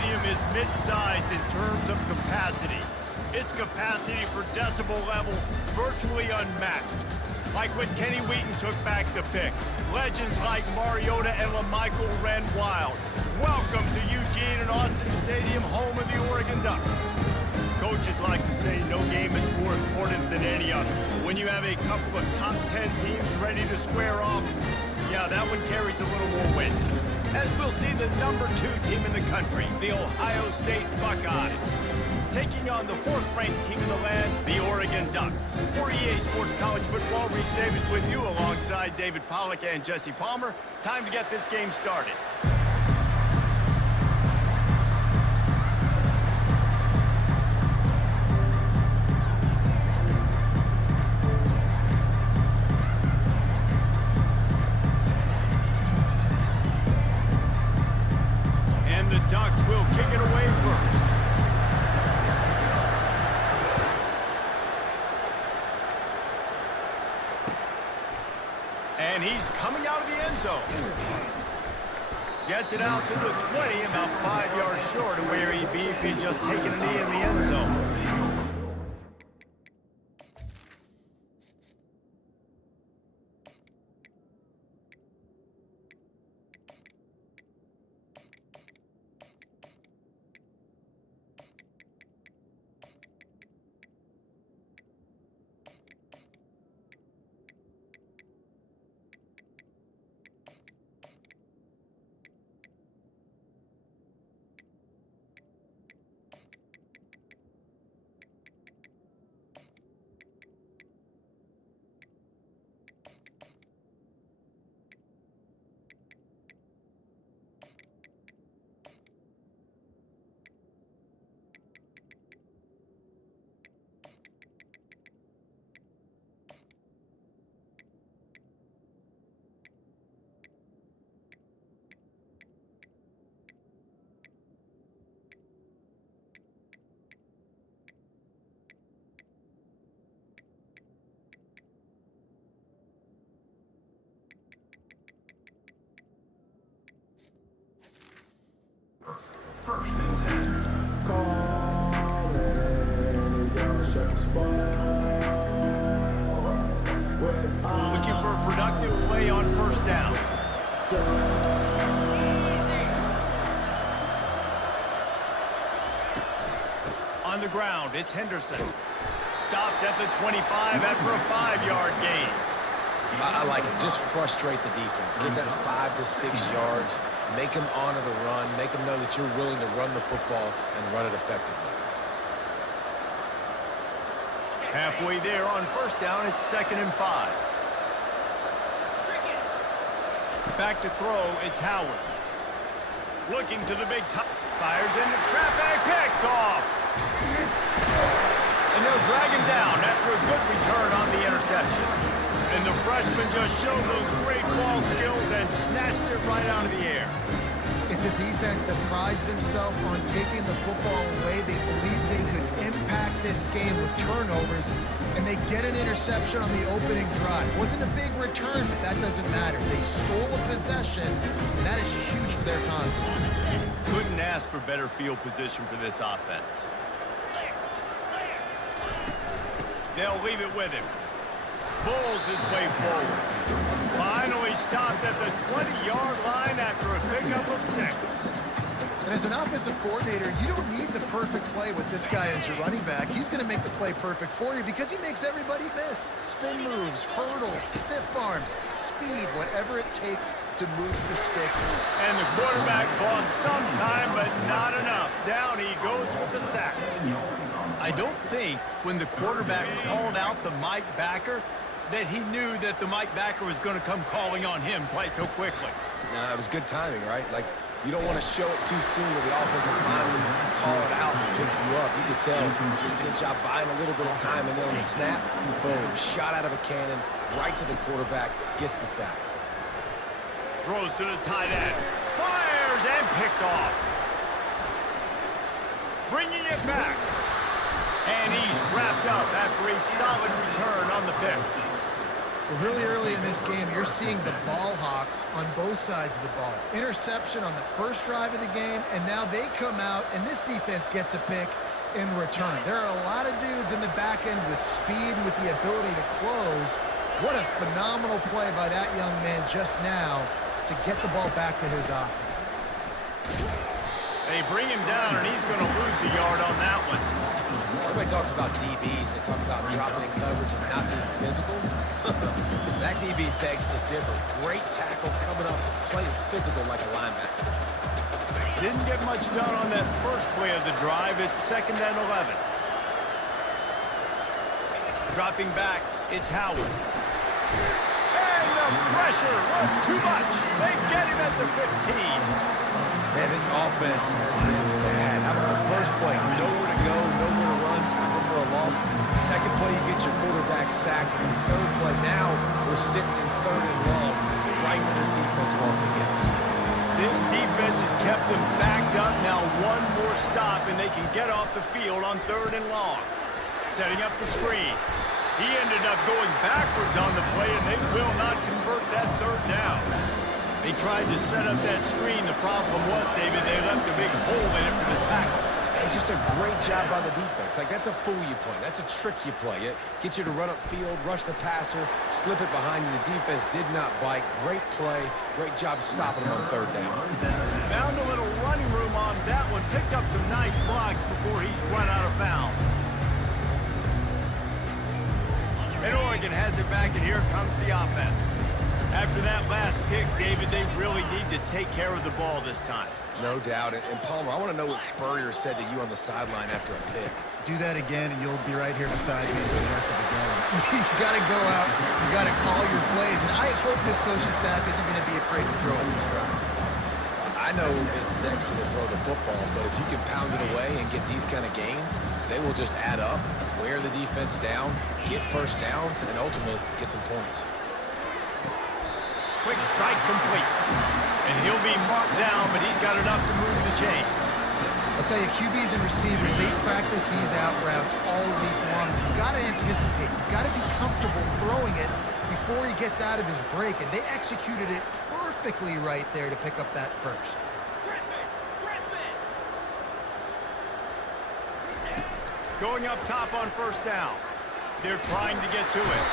Stadium is mid-sized in terms of capacity. Its capacity for decibel level virtually unmatched. Like when Kenny Wheaton took back the pick. Legends like Mariota and LaMichael ran wild. Welcome to Eugene and Austin Stadium, home of the Oregon Ducks. Coaches like to say no game is more important than any other. When you have a couple of top 10 teams ready to square off, yeah, that one carries a little more weight. As we'll see the number 2 team in the country, the Ohio State Buckeyes, taking on the 4th-ranked team in the land, the Oregon Ducks. For EA Sports College Football, Reese Davis with you alongside David Pollack and Jesse Palmer. Time to get this game started. And the Ducks will kick it away first. And he's coming out of the end zone. Gets it out to the 20, about 5 yards short of where he'd be if he'd just taken a knee in the end zone. First and 10. Looking for a productive play on first down. On the ground, it's Henderson. Stopped at the 25 after a 5-yard gain. I like it. Just frustrate the defense. Get that 5 to 6 yards. Make them honor the run. Make them know that you're willing to run the football and run it effectively. Halfway there on first down, it's 2nd and 5. Back to throw, it's Howard. Looking to the big top. Fires into traffic, picked off. And they'll drag him down after a good return on the interception. And the freshman just showed those great ball skills and snatched it right out of the air. It's a defense that prides themselves on taking the football away. They believe they could impact this game with turnovers, and they get an interception on the opening drive. Wasn't a big return, but that doesn't matter. They stole a possession, and that is huge for their confidence. Couldn't ask for better field position for this offense. They'll leave it with him. Bulls his way forward. Finally stopped at the 20-yard line after a pickup of 6. And as an offensive coordinator, you don't need the perfect play with this guy as your running back. He's going to make the play perfect for you because he makes everybody miss. Spin moves, hurdles, stiff arms, speed, whatever it takes to move the sticks. And the quarterback bought some time, but not enough. Down he goes with the sack. I don't think when the quarterback called out the Mike backer that he knew that the Mike backer was going to come calling on him quite so quickly. No, it was good timing, right? Like, you don't want to show it too soon with the offensive lineman, call it out and pick you up. You could tell, did a good job buying a little bit of time, and then on the snap, boom, shot out of a cannon, right to the quarterback, gets the sack. Throws to the tight end, fires and picked off. Bringing it back. And he's wrapped up after a solid return on the pick. Well, really early in this game, you're seeing the ball hawks on both sides of the ball. Interception on the first drive of the game, and now they come out, and this defense gets a pick in return. There are a lot of dudes in the back end with speed, with the ability to close. What a phenomenal play by that young man just now to get the ball back to his offense. They bring him down, and he's going to lose a yard on that one. Everybody talks about DBs. They talk about dropping in coverage and not being physical. That DB begs to differ. Great tackle coming up, playing physical like a linebacker. Didn't get much done on that first play of the drive. It's 2nd and 11. Dropping back, it's Howard. And the pressure was too much. They get him at the 15. Man, this offense has been bad. How about the first play? Nowhere to go, nowhere to run, tackle for a loss. Second play, you get your quarterback sacked. And the third play, now we're sitting in 3rd and long, right where this defense wants to get us. This defense has kept them backed up. Now one more stop, and they can get off the field on 3rd and long. Setting up the screen. He ended up going backwards on the play, and they will not convert that 3rd down. They tried to set up that screen. The problem was, David, they left a big hole in it for the tackle. And just a great job by the defense. Like, that's a fool you play. That's a trick you play. It gets you to run upfield, rush the passer, slip it behind you. The defense did not bite. Great play. Great job stopping them on 3rd down. Found a little running room on that one. Picked up some nice blocks before he's run out of bounds. And Oregon has it back, and here comes the offense. After that last pick, David, they really need to take care of the ball this time. No doubt. And Palmer, I want to know what Spurrier said to you on the sideline after a pick. Do that again, and you'll be right here beside me for the rest of the game. You got to go out. You got to call your plays, and I hope this coaching staff isn't going to be afraid to throw it this route. I know it's sexy to throw the football, but if you can pound it away and get these kind of gains, they will just add up, wear the defense down, get first downs, and ultimately get some points. Quick strike complete. And he'll be marked down, but he's got enough to move the chains. I'll tell you, QBs and receivers, they practice these out routes all week long. You got to anticipate. You got to be comfortable throwing it before he gets out of his break, and they executed it perfectly right there to pick up that first. Going up top on 1st down. They're trying to get to it.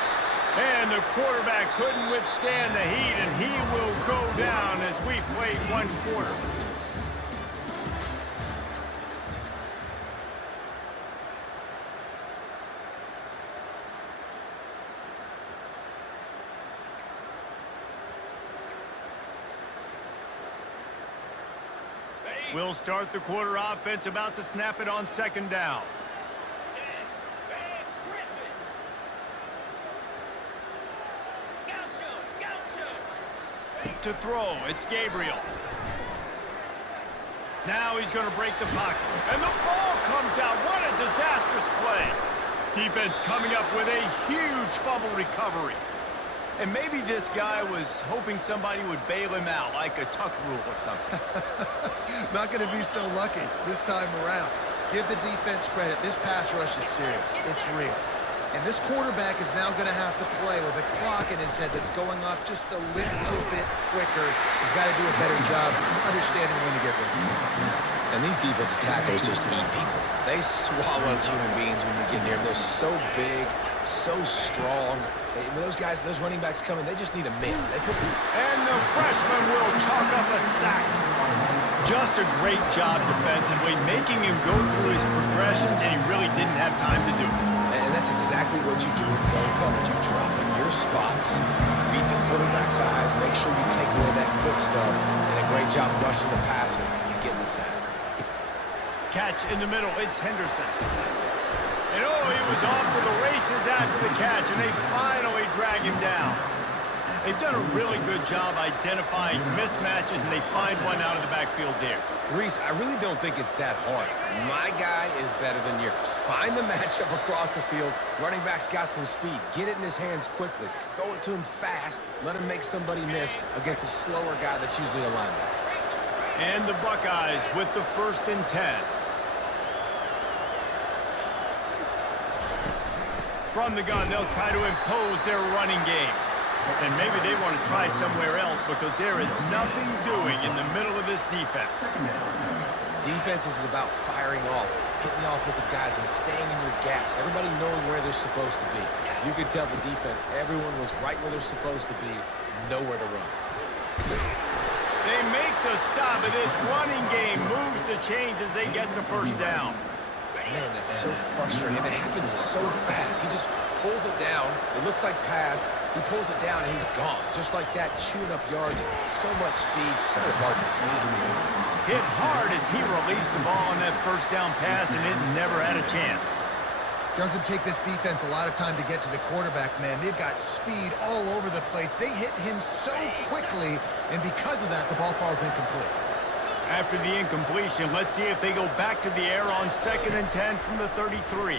And the quarterback couldn't withstand the heat, and he will go down as we play 1 quarter. We'll start the quarter offense, about to snap it on 2nd down. To throw, it's Gabriel. Now he's going to break the pocket. And the ball comes out. What a disastrous play. Defense coming up with a huge fumble recovery. And maybe this guy was hoping somebody would bail him out, like a tuck rule or something. Not going to be so lucky this time around. Give the defense credit. This pass rush is serious. It's real. And this quarterback is now going to have to play with a clock in his head that's going off just a little bit quicker. He's got to do a better job understanding when to get rid of him. And these defensive tackles just eat people. They swallow human beings when you get near them. They're so big, so strong. When those guys, those running backs come in, they just need a minute. And the freshman will chalk up a sack. Just a great job defensively, making him go through his progressions, and he really didn't have time to do it. And that's exactly what you do in zone coverage. You drop in your spots, read the quarterback's eyes, make sure you take away that quick stuff, and a great job rushing the passer and getting the sack. Catch in the middle, it's Henderson. And oh, he was off to the races after the catch, and they finally drag him down. They've done a really good job identifying mismatches, and they find one out of the backfield there. Reese, I really don't think it's that hard. My guy is better than yours. Find the matchup across the field. Running back's got some speed. Get it in his hands quickly. Throw it to him fast. Let him make somebody miss against a slower guy that's usually a linebacker. And the Buckeyes with the 1st and 10. From the gun, they'll try to impose their running game. And maybe they want to try somewhere else because there is nothing doing in the middle of this defense. Defense is about firing off, hitting the offensive guys, and staying in your gaps. Everybody knowing where they're supposed to be. You could tell the defense, everyone was right where they're supposed to be, nowhere to run. They make the stop, and this running game moves the chains as they get the first down. Man, that's so frustrating. It happens so fast. He just pulls it down. It looks like pass. He pulls it down, and he's gone. Just like that, chewing up yards. So much speed, so hard to stop. Hit hard as he released the ball on that first down pass, and it never had a chance. Doesn't take this defense a lot of time to get to the quarterback, man. They've got speed all over the place. They hit him so quickly, and because of that, the ball falls incomplete. After the incompletion, let's see if they go back to the air on 2nd and 10 from the 33.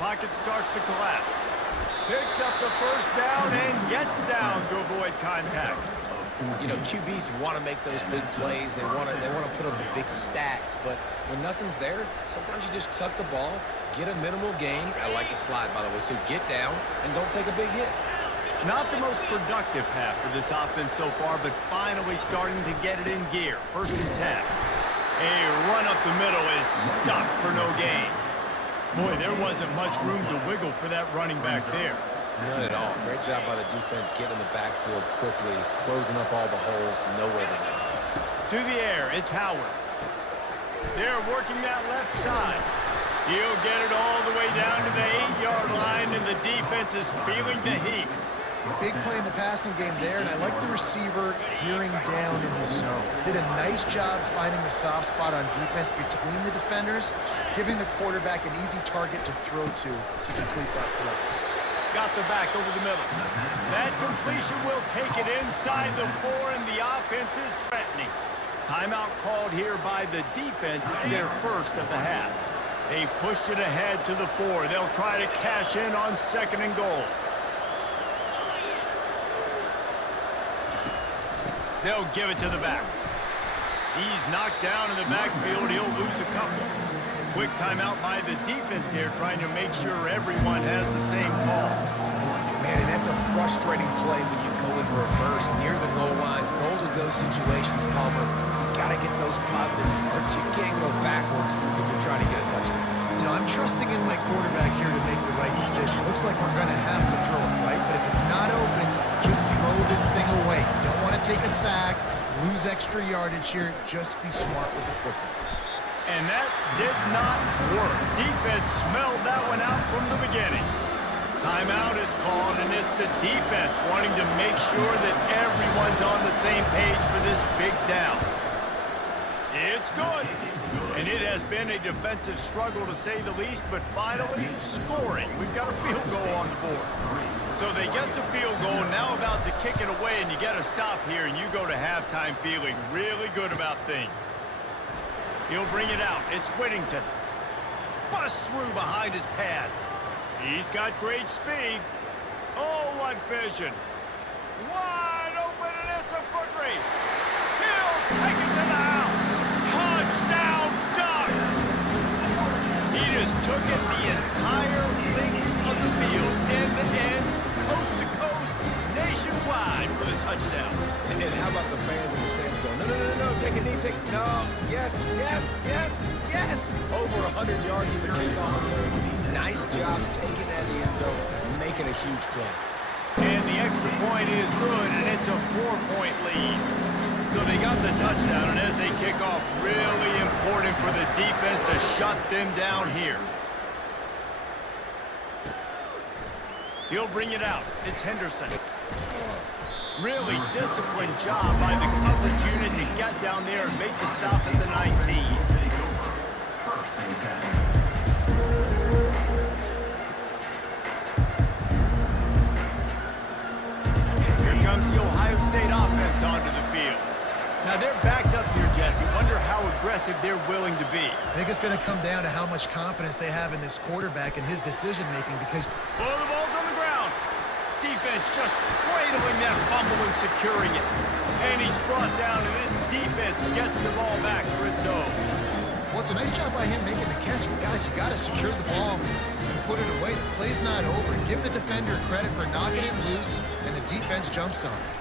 Pocket starts to collapse. Picks up the first down and gets down to avoid contact. You know, QBs want to make those big plays. They want to put up the big stats. But when nothing's there, sometimes you just tuck the ball, get a minimal gain. I like the slide, by the way, too. Get down and don't take a big hit. Not the most productive half for this offense so far, but finally starting to get it in gear. 1st and 10. A run up the middle is stuck for no gain. Boy, there wasn't much room to wiggle for that running back there. None at all. Great job by the defense getting in the backfield quickly, closing up all the holes, nowhere to go. To the air, it's Howard. They're working that left side. He'll get it all the way down to the 8-yard line, and the defense is feeling the heat. Big play in the passing game there, and I like the receiver gearing down in the zone. Did a nice job finding the soft spot on defense between the defenders, giving the quarterback an easy target to throw to complete that throw. Got the back over the middle. That completion will take it inside the 4, and the offense is threatening. Timeout called here by the defense. It's their first of the half. They've pushed it ahead to the 4. They'll try to cash in on 2nd and goal. They'll give it to the back. He's knocked down in the backfield. He'll lose a couple. Quick timeout by the defense there, trying to make sure everyone has the same call. Man, and that's a frustrating play when you go in reverse near the goal line. Goal-to-go situations, Palmer. You got to get those positive yards. You can't go backwards if you're trying to get a touchdown. You know, I'm trusting in my quarterback here to make the right decision. Looks like we're going to have to throw it, right? But if it's not open, just throw this thing away. You don't want to take a sack, lose extra yardage here. Just be smart with the football. And that did not work. Defense smelled that one out from the beginning. Timeout is called, and it's the defense wanting to make sure that everyone's on the same page for this big down. It's good. And it has been a defensive struggle to say the least, but finally scoring. We've got a field goal on the board. So they get the field goal, now about to kick it away, and you get a stop here, and you go to halftime feeling really good about things. He'll bring it out. It's Whittington. Busts through behind his pad. He's got great speed. Oh, what vision. Wide open, and it's a foot race. He'll take it to the house. Touchdown, Ducks! He just took it the entire length of the field, end to end, coast to coast, nationwide for the touchdown. And how about the fans in the stands going, no, take a knee, no, yes, over 100 yards to the kickoff return. Nice job taking that in the end zone, making a huge play. And the extra point is good, and it's a 4-point lead. So they got the touchdown, and as they kick off, really important for the defense to shut them down here. He'll bring it out. It's Henderson. Really disciplined job by the coverage unit to get down there and make the stop at the 19. Here comes the Ohio State offense onto the field. Now they're backed up here, Jesse. Wonder how aggressive they're willing to be. I think it's going to come down to how much confidence they have in this quarterback and his decision-making because... Oh, the ball's on the ground. Defense just cradling that fumble and securing it. And he's brought down, and this defense gets the ball back for its own. What's a nice job by him making the catch. But guys, you got to secure the ball and put it away. The play's not over. Give the defender credit for knocking it loose, and the defense jumps on it.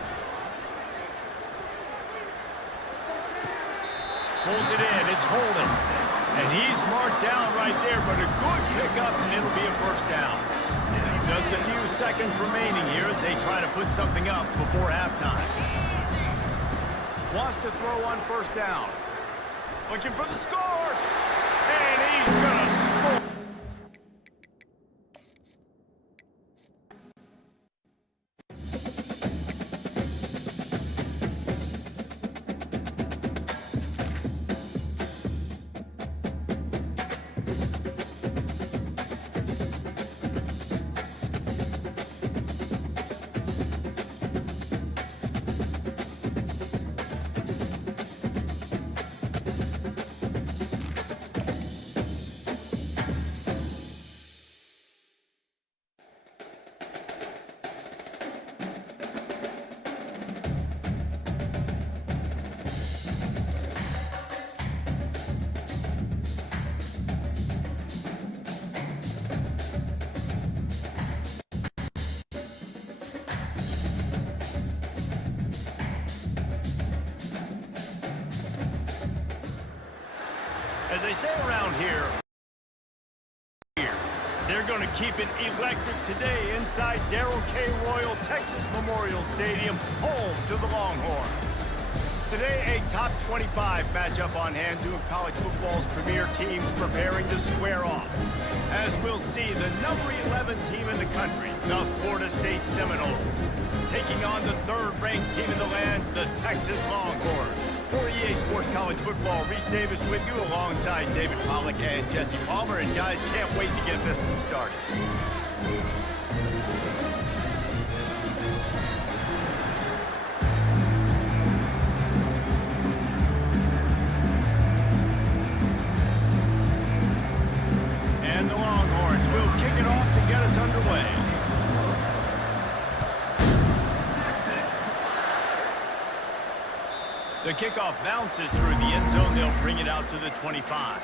Pulls it in. It's holding. And he's marked down right there, but a good pickup, and it'll be a first down. Just a few seconds remaining here as they try to put something up before halftime. Wants to throw on first down. Looking for the score. And he's going to score. As they say around here, they're going to keep it electric today inside Darrell K. Royal Texas Memorial Stadium, home to the Longhorns. Today, a top 25 matchup on hand, two of college football's premier teams preparing to square off. As we'll see, the number 11 team in the country, the Florida State Seminoles, taking on the third-ranked team in the land, the Texas Longhorns. For EA Sports College Football, Reese Davis with you alongside David Pollack and Jesse Palmer. And guys, can't wait to get this one started. And the Longhorns will kick it off to get us underway. The kickoff bounces through the end zone. They'll bring it out to the 25.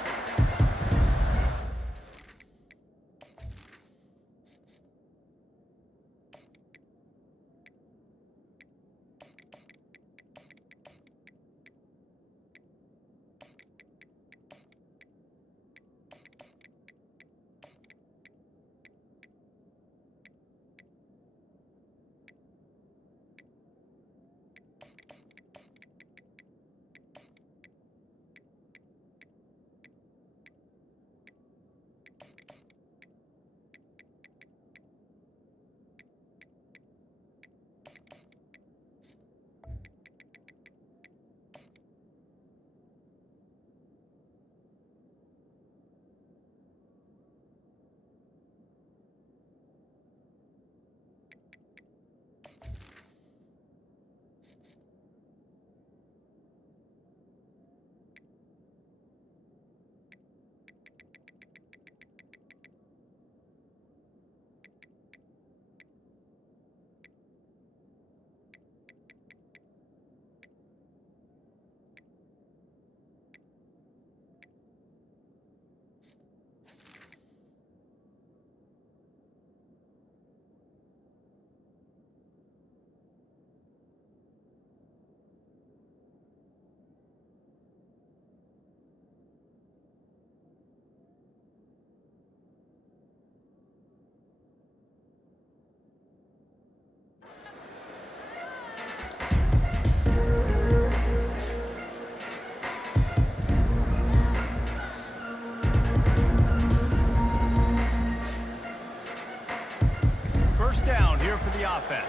Down here for the offense.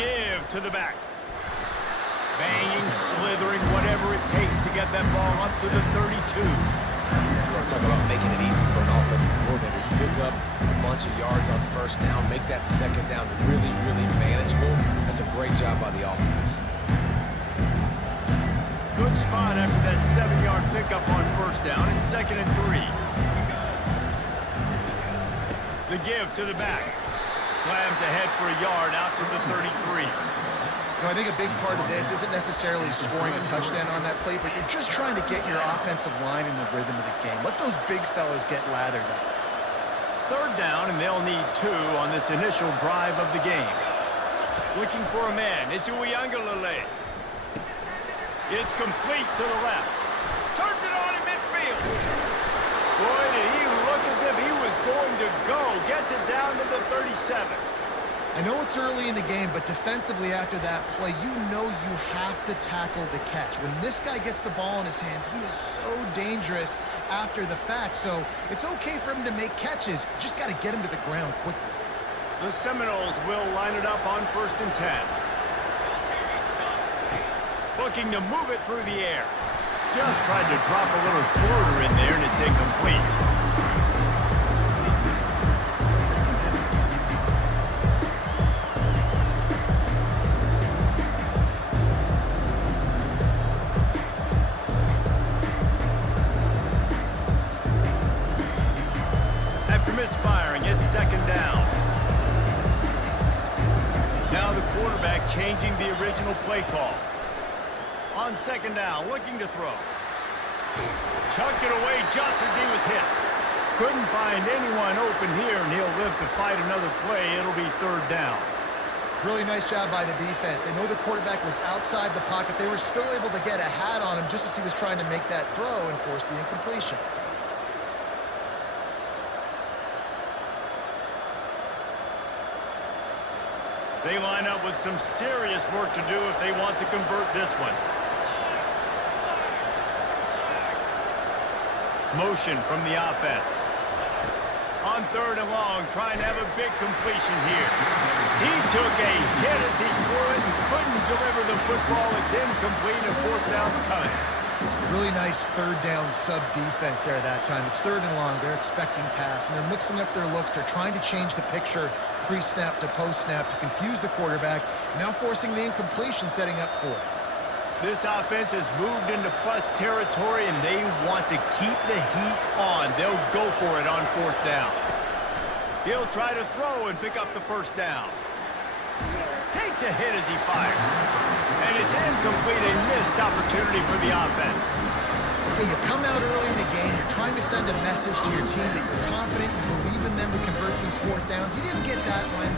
Give to the back. Banging, slithering, whatever it takes to get that ball up to the 32. You want to talk about making it easy for an offensive coordinator. You pick up a bunch of yards on first down, make that second down really, really manageable. That's a great job by the offense. Good spot after that 7-yard pickup on first down and 2nd and 3. The give to the back. slams ahead for a yard out to the 33. You know, I think a big part of this isn't necessarily scoring a touchdown on that play, but you're just trying to get your offensive line in the rhythm of the game. Let those big fellas get lathered up. Third down, and they'll need 2 on this initial drive of the game. Looking for a man. It's Uyangalele. It's complete to the left. Turns it on in midfield. Boy, did he look as if he was going to go. Gets it down to the 37. I know it's early in the game, but defensively after that play, you know you have to tackle the catch. When this guy gets the ball in his hands, he is so dangerous after the fact. So it's okay for him to make catches. You just got to get him to the ground quickly. The Seminoles will line it up on 1st and 10. Looking to move it through the air. Just tried to drop a little floater in there, and it's incomplete. After misfiring, it's 2nd down. Now the quarterback changing the original play call. On 2nd down, looking to throw. Chucked it away just as he was hit. Couldn't find anyone open here, and he'll live to fight another play. It'll be 3rd down. Really nice job by the defense. They know the quarterback was outside the pocket. They were still able to get a hat on him just as he was trying to make that throw and force the incompletion. They line up with some serious work to do if they want to convert this one. Motion from the offense. On 3rd and long, trying to have a big completion here. He took a hit as he threw it and couldn't deliver the football. It's incomplete and 4th down's coming. Really nice 3rd down sub-defense there that time. It's 3rd and long. They're expecting pass, and they're mixing up their looks. They're trying to change the picture pre-snap to post-snap to confuse the quarterback, now forcing the incompletion, setting up 4th. This offense has moved into plus territory, and they want to keep the heat on. They'll go for it on 4th down. He'll try to throw and pick up the 1st down. Takes a hit as he fires. And it's incomplete, a missed opportunity for the offense. Hey, you come out early in the game, you're trying to send a message to your team that you're confident, you believe in them to convert these 4th downs. You didn't get that one,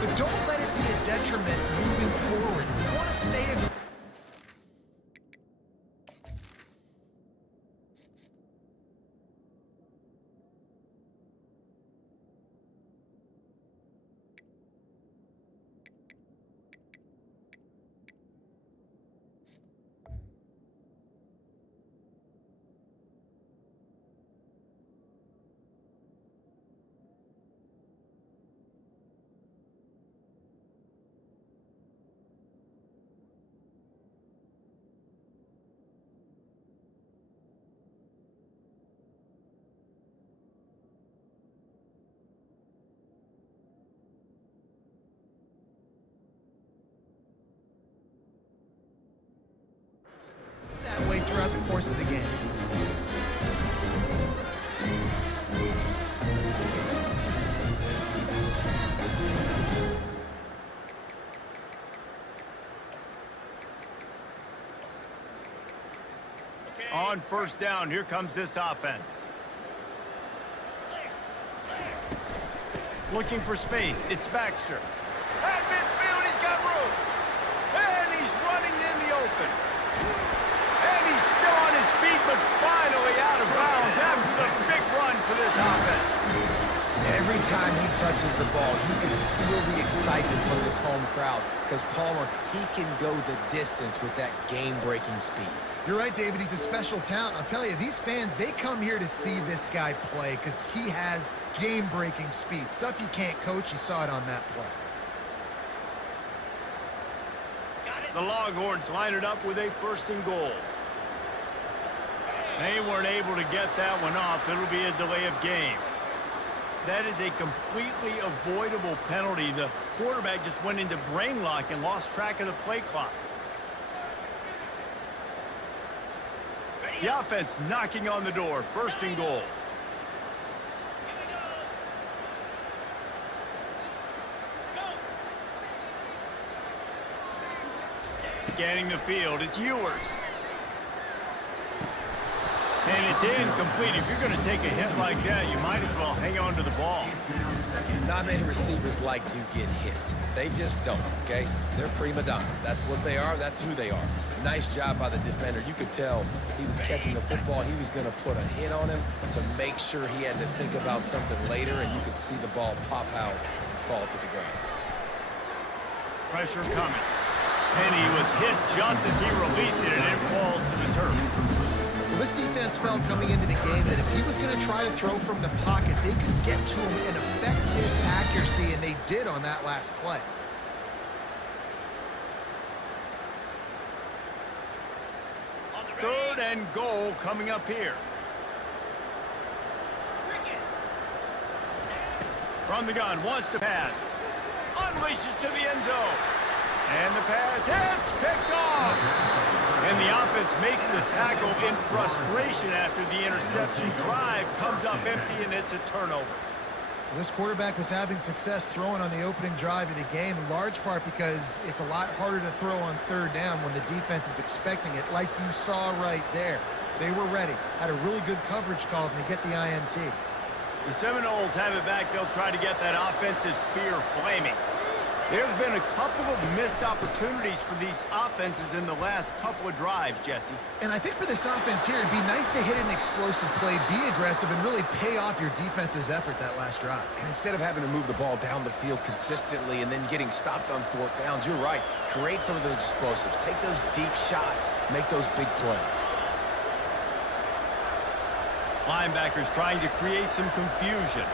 but don't let it be a detriment moving forward. You want to stay in. Way throughout the course of the game. On 1st down, here comes this offense. Looking for space, it's Baxter. At midfield, he's got room. And he's running in the open. And he's still on his feet, but finally out of bounds after the big run for this offense. Every time he touches the ball, you can feel the excitement from this home crowd because Palmer, he can go the distance with that game-breaking speed. You're right, David. He's a special talent. I'll tell you, these fans, they come here to see this guy play because he has game-breaking speed. Stuff you can't coach. You saw it on that play. The Longhorns line it up with a 1st and goal. They weren't able to get that one off. It'll be a delay of game. That is a completely avoidable penalty. The quarterback just went into brain lock and lost track of the play clock. The offense knocking on the door. 1st and goal. Scanning the field, it's Ewers. And it's incomplete. If you're going to take a hit like that, you might as well hang on to the ball. Not many receivers like to get hit. They just don't, okay? They're prima donnas. That's what they are. That's who they are. Nice job by the defender. You could tell he was catching the football. He was going to put a hit on him to make sure he had to think about something later, and you could see the ball pop out and fall to the ground. Pressure coming. And he was hit just as he released it, and it falls to the turf. Well, this defense felt coming into the game that if he was going to try to throw from the pocket, they could get to him and affect his accuracy, and they did on that last play. Third and goal coming up here. From the gun, wants to pass. Unleashes to the end zone. And the pass hits, picked off. And the offense makes the tackle in frustration after the interception. Drive comes up empty, and it's a turnover. This quarterback was having success throwing on the opening drive of the game, in large part because it's a lot harder to throw on third down when the defense is expecting it, like you saw right there. They were ready, had a really good coverage call, and they get the INT. The Seminoles have it back. They'll try to get that offensive spear flaming. There's been a couple of missed opportunities for these offenses in the last couple of drives, Jesse. And I think for this offense here, it'd be nice to hit an explosive play, be aggressive, and really pay off your defense's effort that last drive. And instead of having to move the ball down the field consistently and then getting stopped on fourth downs, you're right. Create some of those explosives. Take those deep shots. Make those big plays. Linebackers trying to create some confusion.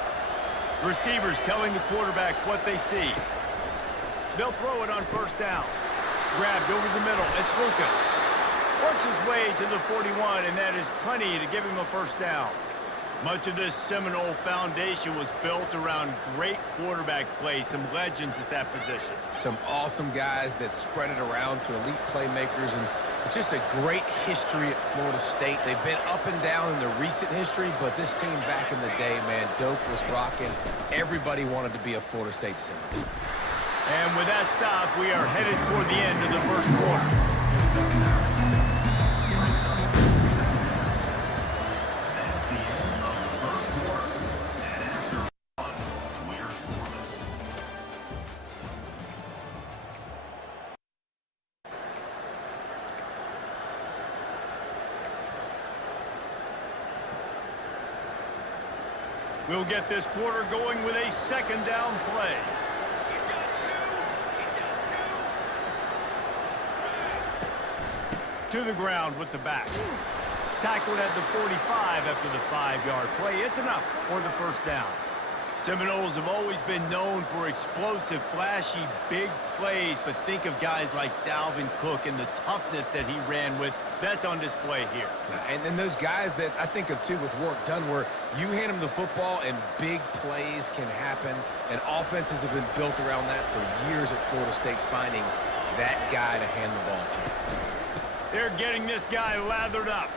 Receivers telling the quarterback what they see. They'll throw it on first down. Grabbed over the middle. It's Lucas. Works his way to the 41, and that is plenty to give him a first down. Much of this Seminole foundation was built around great quarterback play, some legends at that position. Some awesome guys that spread it around to elite playmakers, and just a great history at Florida State. They've been up and down in the recent history, but this team back in the day, man, Doak was rocking. Everybody wanted to be a Florida State Seminole. And with that stop, we are headed toward the end of the first quarter. We'll get this quarter going with a second down play. To the ground with the back. Tackled at the 45 after the 5-yard play. It's enough for the first down. Seminoles have always been known for explosive, flashy, big plays, but think of guys like Dalvin Cook and the toughness that he ran with. That's on display here. And then those guys that I think of, too, with Warrick Dunn, where you hand them the football and big plays can happen, and offenses have been built around that for years at Florida State, finding that guy to hand the ball to. They're getting this guy lathered up.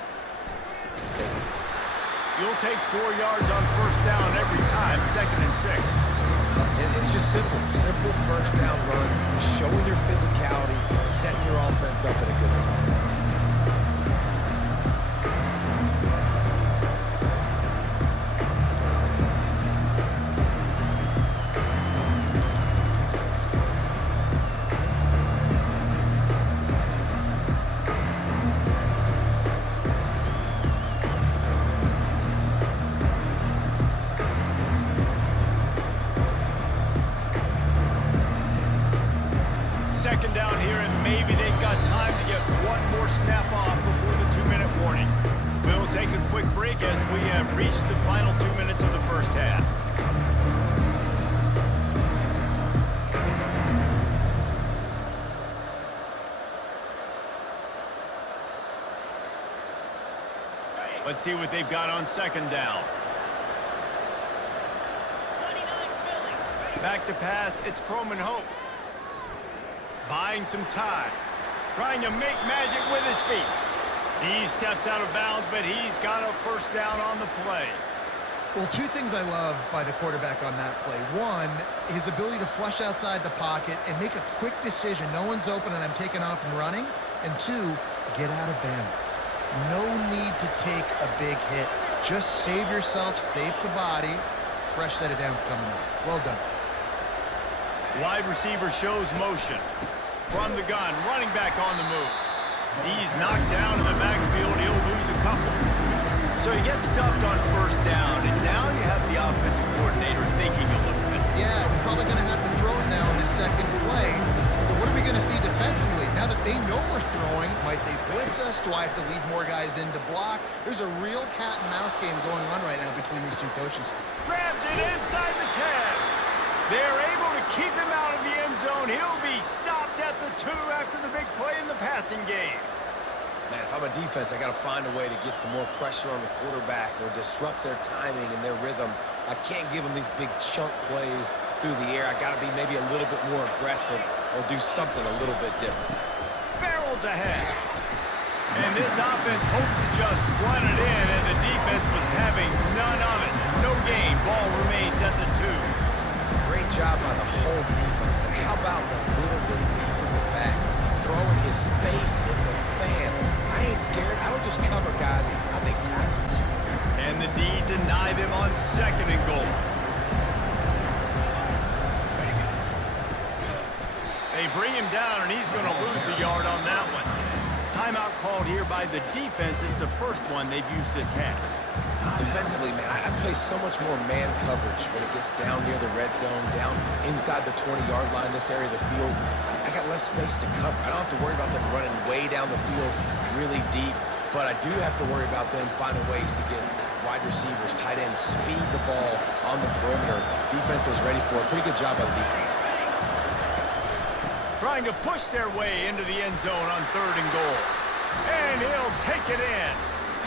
You'll take 4 yards on first down every time, 2nd and 6. And it's just simple first down run, showing your physicality, setting your offense up in a good spot. Second down here, and maybe they've got time to get one more snap off before the 2-minute warning. We'll take a quick break as we have reached the final 2 minutes of the first half. Let's see what they've got on second down. Back to pass, it's Croman Hope. Buying some time. Trying to make magic with his feet. He steps out of bounds, but he's got a first down on the play. Well, two things I love by the quarterback on that play. One, his ability to flush outside the pocket and make a quick decision. No one's open and I'm taking off and running. And two, get out of bounds. No need to take a big hit. Just save yourself, save the body. Fresh set of downs coming up. Well done. Wide receiver shows motion. From the gun, running back on the move. He's knocked down in the backfield. He'll lose a couple. So he gets stuffed on first down, and now you have the offensive coordinator thinking a little bit. Yeah, we're probably going to have to throw it now in this second play. But what are we going to see defensively? Now that they know we're throwing, might they blitz us? Do I have to leave more guys in to block? There's a real cat and mouse game going on right now between these two coaches. Grabs it inside the 10. They're able to keep him out of the end zone. He'll be stopped at the 2 after the big play in the passing game. Man, if I'm a defense, I got to find a way to get some more pressure on the quarterback or disrupt their timing and their rhythm. I can't give them these big chunk plays through the air. I got to be maybe a little bit more aggressive or do something a little bit different. Barrels ahead. And this offense hoped to just run it in, and the defense was having none of it. No gain. Ball remains at the 2. Great job by the whole defense, but how about the little bitty defensive back throwing his face in the fan? I ain't scared. I don't just cover guys. I make tackles. And the D deny them on 2nd and goal. They bring him down, and he's going to lose a yard on that one. Timeout called here by the defense. It's the first one they've used this half. Defensively, man, I play so much more man coverage when it gets down near the red zone, down inside the 20-yard line, this area of the field. I got less space to cover. I don't have to worry about them running way down the field really deep, but I do have to worry about them finding ways to get wide receivers, tight ends, speed the ball on the perimeter. Defense was ready for it. Pretty good job by the defense. Trying to push their way into the end zone on 3rd and goal. And he'll take it in.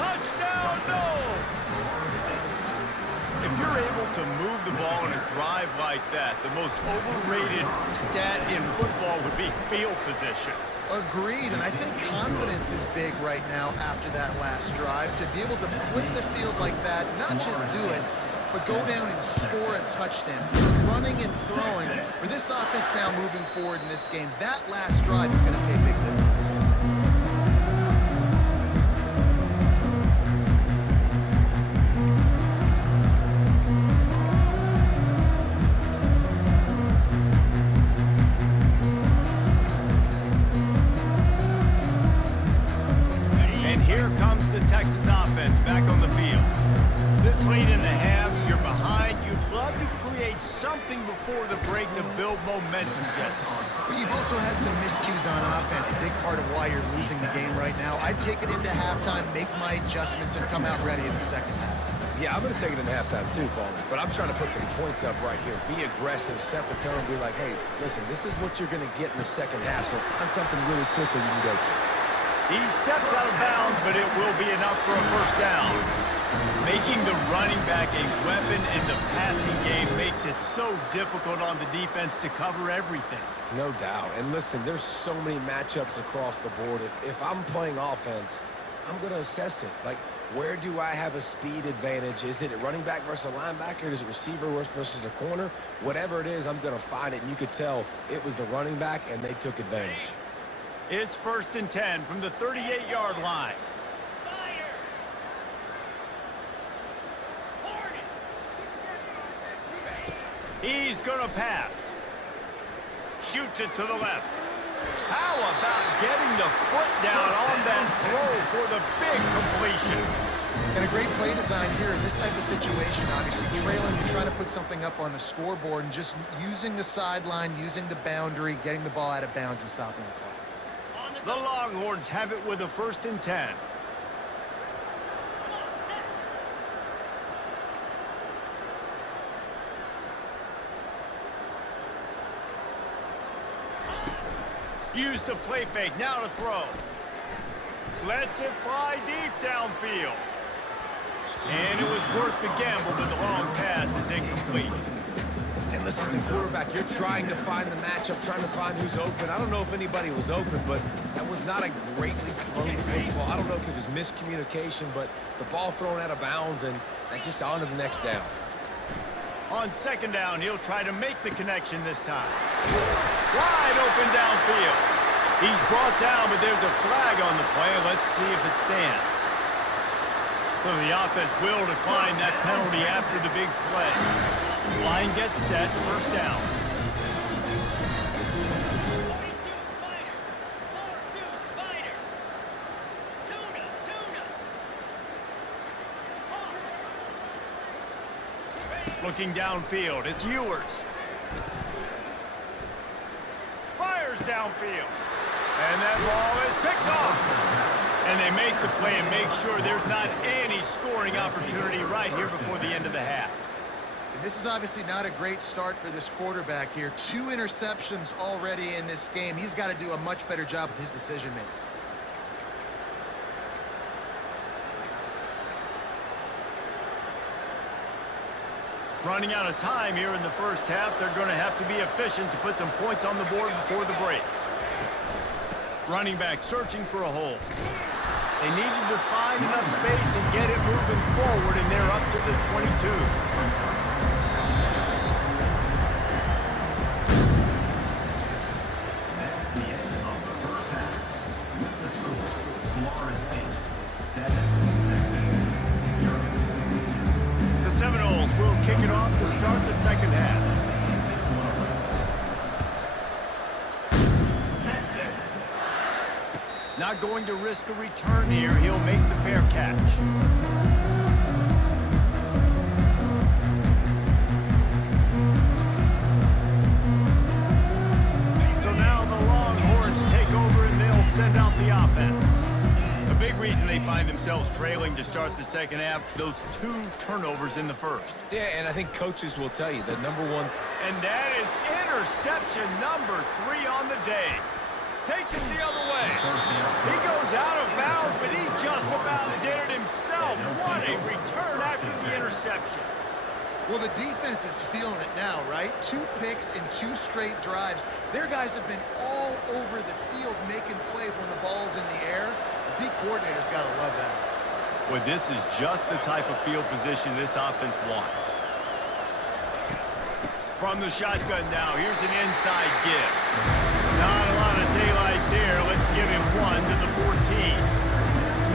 Touchdown, Noles! If you're able to move the ball in a drive like that, the most overrated stat in football would be field position. Agreed, and I think confidence is big right now after that last drive. To be able to flip the field like that, not just do it, but go down and score a touchdown. Running and throwing. For this offense now moving forward in this game, that last drive is going to pay big dividends. And here comes the Texas offense back on the field. This late in the half, you're behind. You'd love to create something before the break to build momentum, Jesse. But you've also had some miscues on offense, a big part of why you're losing the game right now. I'd take it into halftime, make my adjustments, and come out ready in the second half. Yeah, I'm going to take it in halftime too, Paul. But I'm trying to put some points up right here. Be aggressive, set the tone, be like, hey, listen, this is what you're going to get in the second half, so find something really quickly you can go to. He steps out of bounds, but it will be enough for a first down. Making the running back a weapon in the passing game makes it so difficult on the defense to cover everything. No doubt. And listen, there's so many matchups across the board. If I'm playing offense, I'm going to assess it. Like, where do I have a speed advantage? Is it a running back versus a linebacker? Is it receiver versus a corner? Whatever it is, I'm going to find it. And you could tell it was the running back, and they took advantage. It's 1st and 10 from the 38-yard line. He's going to pass. Shoots it to the left. How about getting the foot down on that throw for the big completion? And a great play design here in this type of situation. Obviously, trailing, you're trying to put something up on the scoreboard and just using the sideline, using the boundary, getting the ball out of bounds and stopping the clock. The Longhorns have it with a 1st and 10. Use the play fake, now to throw. Lets it fly deep downfield. And it was worth the gamble, but the long pass is incomplete. And And listen, as a quarterback, you're trying to find the matchup, trying to find who's open. I don't know if anybody was open, but that was not a greatly thrown football. I don't know if it was miscommunication, but the ball thrown out of bounds and just on to the next down. On second down, he'll try to make the connection this time. Wide open downfield. He's brought down, but there's a flag on the play. Let's see if it stands. So the offense will decline that penalty after the big play. Line gets set, first down. Looking downfield, it's Ewers. Fires downfield. And that ball is picked off. And they make the play and make sure there's not any scoring opportunity right here before the end of the half. And this is obviously not a great start for this quarterback here. 2 interceptions already in this game. He's got to do a much better job with his decision-making. Running out of time here in the first half, they're going to have to be efficient to put some points on the board before the break. Running back searching for a hole. They needed to find enough space and get it moving forward, and they're up to the 22. That's the end of the first half. With the score, Flores 8, 7 Texas 0. The Seminoles will kick it off to start the second half. Not going to risk a return here. He'll make the fair catch. So now the Longhorns take over and they'll send out the offense. A big reason they find themselves trailing to start the second half, those 2 turnovers in the first. Yeah, and I think coaches will tell you that number one. And that is interception number 3 on the day. Takes it the other way. He goes out of bounds, but he just about did it himself. What a return after the interception. Well, the defense is feeling it now, right? 2 picks in 2 straight drives. Their guys have been all over the field making plays when the ball's in the air. The D coordinator's got to love that. Well, this is just the type of field position this offense wants. From the shotgun now, here's an inside give. Not a lot of daylight there. Let's give him 1 to the 14.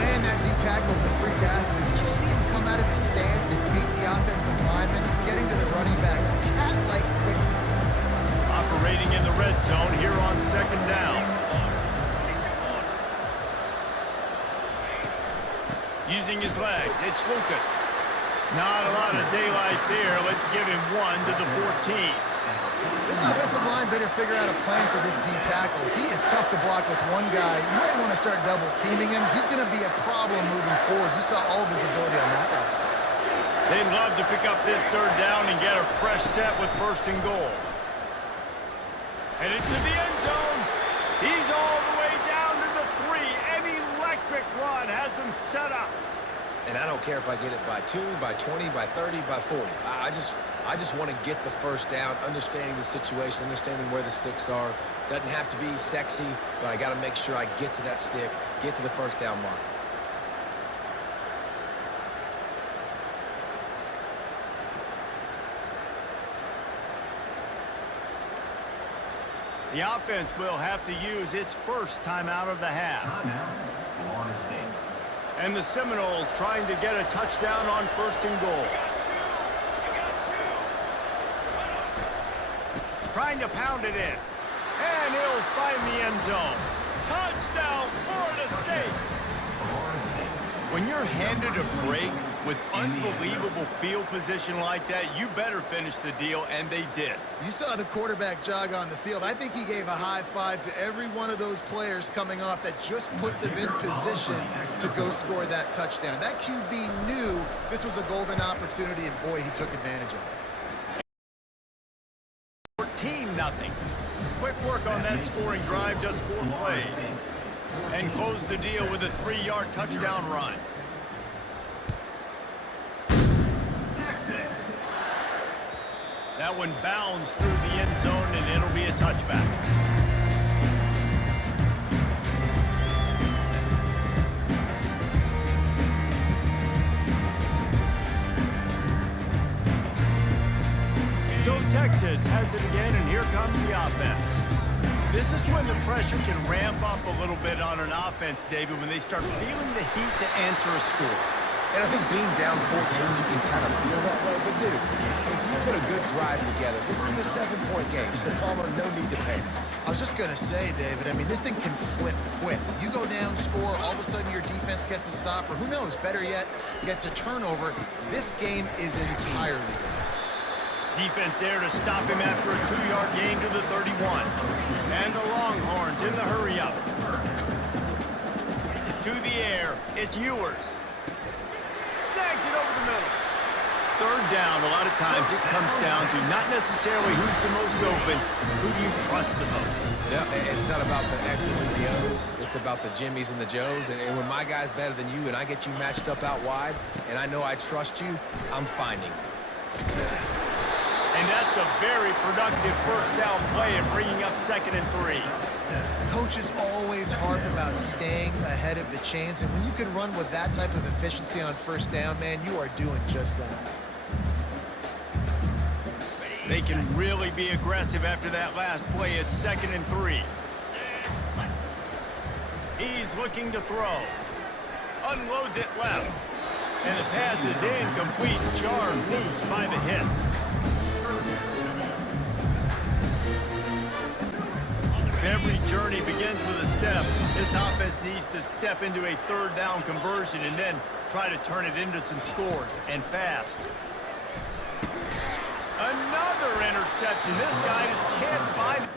Man, that D tackle's a freak athlete. Did you see him come out of his stance and beat the offensive lineman, getting to the running back? Cat-like quickness. Operating in the red zone here on second down. Using his legs, it's Lucas. Not a lot of daylight there. Let's give him 1 to the 14. This offensive line better figure out a plan for this D tackle. He is tough to block with one guy. You might want to start double teaming him. He's going to be a problem moving forward. You saw all of his ability on that last play. They'd love to pick up this third down and get a fresh set with first and goal. And into the end zone. He's all the way down to the 3. An electric run has him set up. And I don't care if I get it by 2, by 20, by 30, by 40. I just want to get the first down, understanding the situation, understanding where the sticks are. Doesn't have to be sexy, but I got to make sure I get to that stick, get to the first down mark. The offense will have to use its first timeout of the half. Timeout, Flores State. And the Seminoles trying to get a touchdown on first and goal. Trying to pound it in. And he'll find the end zone. Touchdown, Florida State! When you're handed a break with unbelievable field position like that, you better finish the deal, and they did. You saw the quarterback jog on the field. I think he gave a high five to every one of those players coming off that just put them in position to go score that touchdown. That QB knew this was a golden opportunity, and boy, he took advantage of it. 14-0. Quick work on that scoring drive, just 4 plays. And close the deal with a 3-yard touchdown run. That one bounds through the end zone, and it'll be a touchback. So Texas has it again, and here comes the offense. This is when the pressure can ramp up a little bit on an offense, David, when they start feeling the heat to answer a score. And I think being down 14, you can kind of feel that way. But, dude, if you put a good drive together, this is a 7-point game, so Palmer, no need to panic. I was just going to say, David, I mean, this thing can flip quick. You go down, score, all of a sudden your defense gets a stop, or who knows, better yet, gets a turnover. This game is entirely different. Defense there to stop him after a 2-yard gain to the 31. And the Longhorns in the hurry-up. To the air, it's Ewers. Snags it over the middle. Third down, a lot of times it comes down to not necessarily who's the most open, who do you trust the most. Yeah, it's not about the X's and the O's. It's about the Jimmys and the Joes. And when my guy's better than you and I get you matched up out wide, and I know I trust you, I'm finding you. And that's a very productive first down play and bringing up 2nd and 3. Coaches always harp about staying ahead of the chains, and when you can run with that type of efficiency on first down, man, you are doing just that. They can really be aggressive after that last play. It's 2nd and 3. He's looking to throw. Unloads it left. And the pass is incomplete. Jarred loose by the hit. If every journey begins with a step, this offense needs to step into a 3rd down conversion and then try to turn it into some scores, and fast. Another interception. This guy just can't find it.